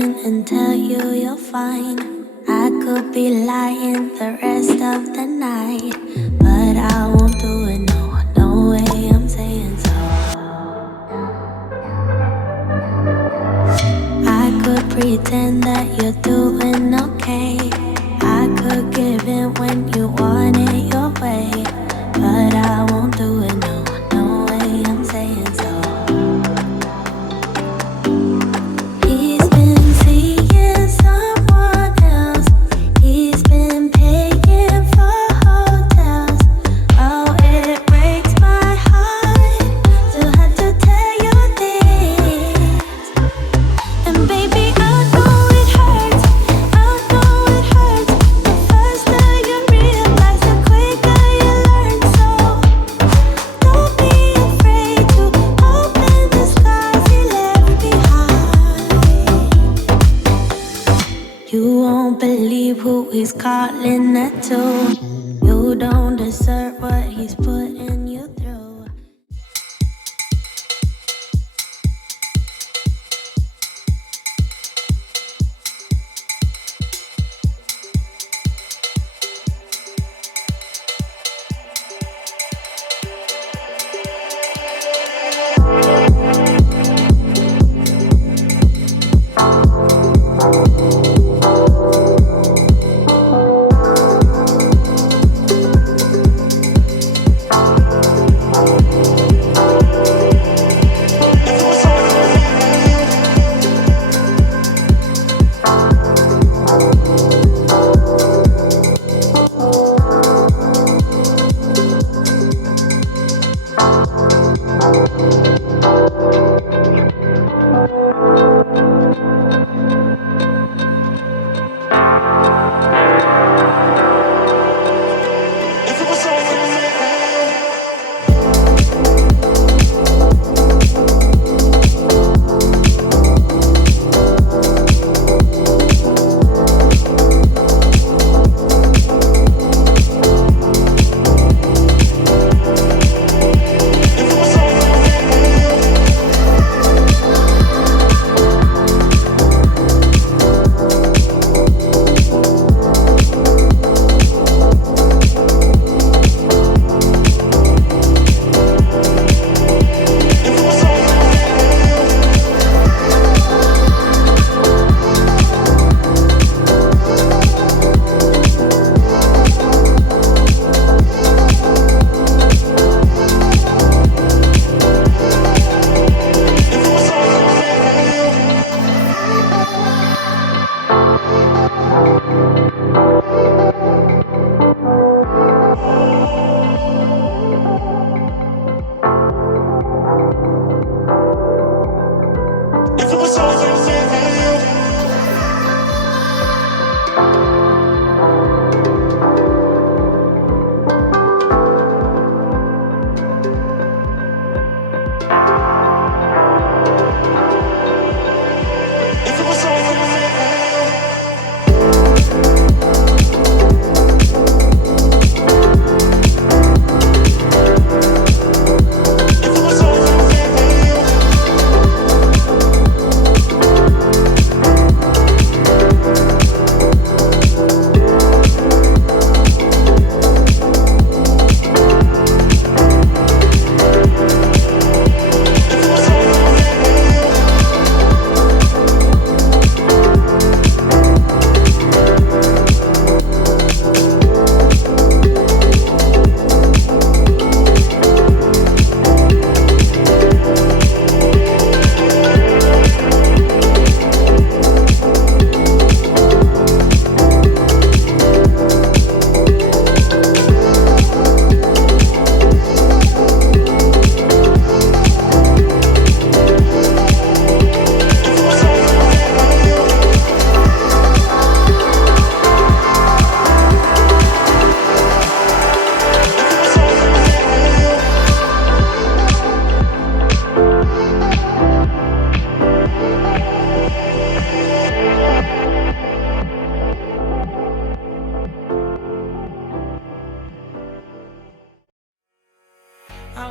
talking and tell you you're fine. I could be lying the rest of the night, but I won't do it, no, no way I'm saying so. I could pretend that you're doing okay. I could give in when you want it your way, but I won't do it, no, no way I'm saying so. He's been seeing someone else. He's been paying for hotels. Oh, it breaks my heart to have to tell you this. And baby, I know it hurts. I know it hurts. The faster you realize, the quicker you learn. So don't be afraid to open the skies he left behind. You won't believe who he's calling that to. You don't deserve what he's putting you through.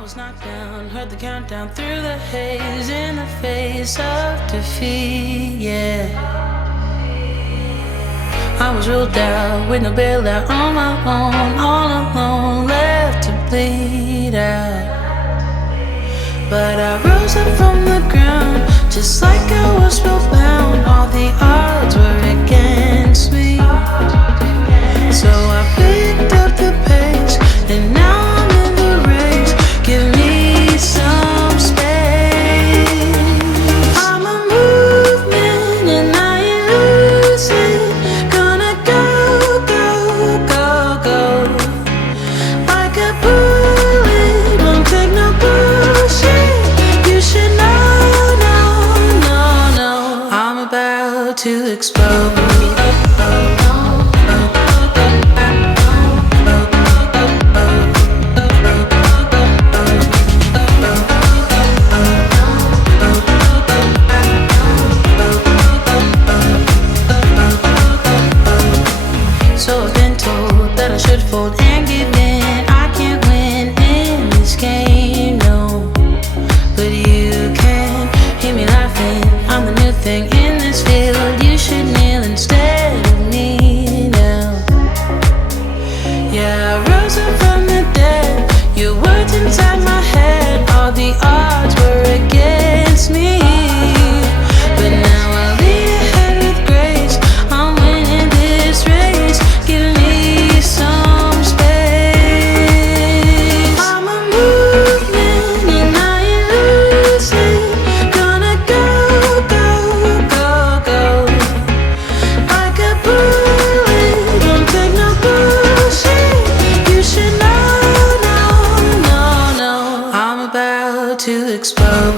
was knocked down, heard the countdown through the haze in the face of defeat, yeah. I was ruled out with no bailout on my own, all alone, left to bleed out. But I rose up from the ground, just like I was spellbound. All the odds were against me, so I picked up the pace, and now I'm in the race. Give me some space. I'm a movement and I ain't losing. Gonna go, go, go, go. Like a bullet, won't take no bullshit. You should know, no, no, no. I'm about to explode. I should fold and give in. I can't win in this game, no. But you can hear me laughing. I'm the new thing in this field. You should kneel instead of me now. Yeah, I rose up from the dead. Your words inside my head. All the odds were against me, but now I'll lead ahead with grace. I'm winning this race. Give me some space. I'm a movement and I ain't losing. Gonna go, go, go, go. Like a bullet, don't take no bullshit. You should know, no, no, no. I'm about to explode.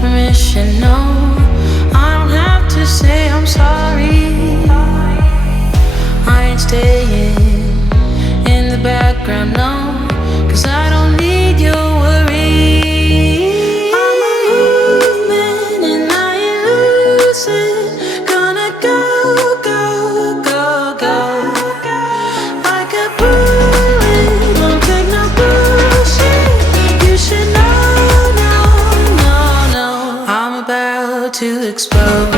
Permission, no, I don't have to say I'm sorry. I ain't staying in the background, no, 'cause I don't need your worry. I'm a movement and I ain't losing. Gonna go, go, go, go. Like a bullet, won't take no bullshit. You should know, no, no, I'm about to explode.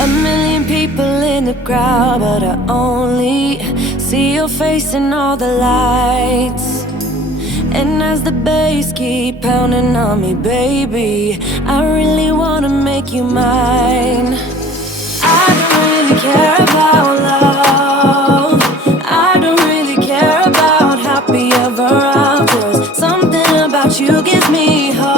A million people in the crowd, but I only see your face in all the lights. And as the bass keep pounding on me, baby, I really wanna make you mine. I don't really care about love. I don't really care about happy ever afters. Something about you gives me hope.